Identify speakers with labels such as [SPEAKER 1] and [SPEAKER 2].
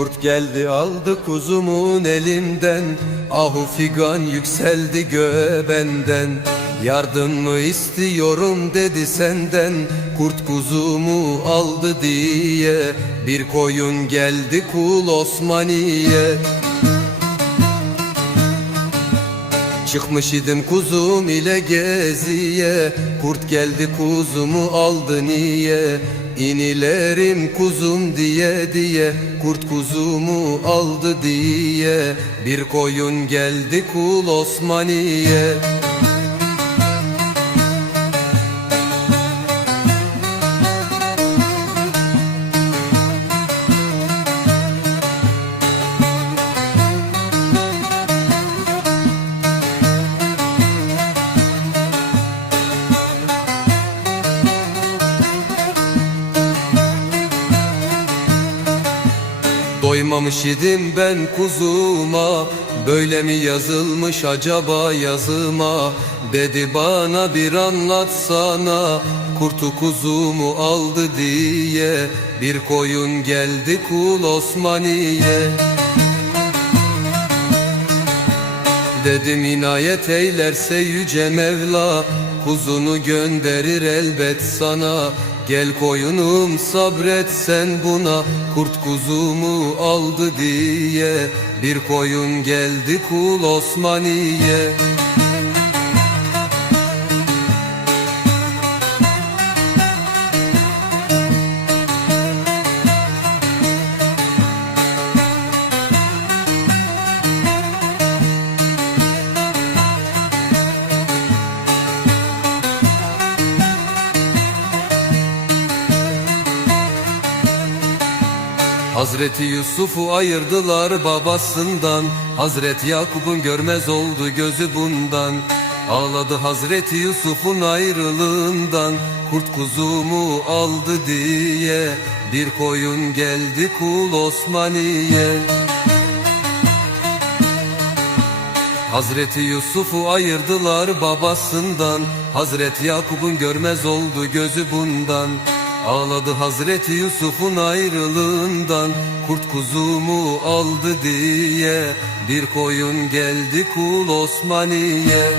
[SPEAKER 1] Kurt geldi aldı kuzumun elimden Ahu figan yükseldi göğe benden Yardım mı istiyorum dedi senden. Kurt kuzumu aldı diye. Bir koyun geldi kul Osmaniye Çıkmış idim kuzum ile geziye. Kurt geldi kuzumu aldı niye? İnilerim kuzum diye diye. Kurt kuzumu aldı diye. Bir koyun geldi kul Osmaniye Doymamış idim ben kuzuma. Böyle mi yazılmış acaba yazıma? Dedi bana bir anlatsana. Kurtu kuzumu aldı diye. Bir koyun geldi kul Osmaniye. Dedim inayet eylerse yüce Mevla. Kuzunu gönderir elbet sana Gel koyunum sabret sen buna. Kurt kuzumu aldı diye. Bir koyun geldi kul Osmaniye Hazreti Yusuf'u ayırdılar babasından. Hazreti Yakup'un görmez oldu gözü bundan. Ağladı Hazreti Yusuf'un ayrılığından. Kurt kuzumu aldı diye Bir koyun geldi kul Osmaniye. Hazreti Yusuf'u ayırdılar babasından. Hazreti Yakup'un görmez oldu gözü bundan Ağladı Hazreti Yusuf'un ayrılığından. Kurt kuzumu aldı diye. Bir koyun geldi kul Osmaniye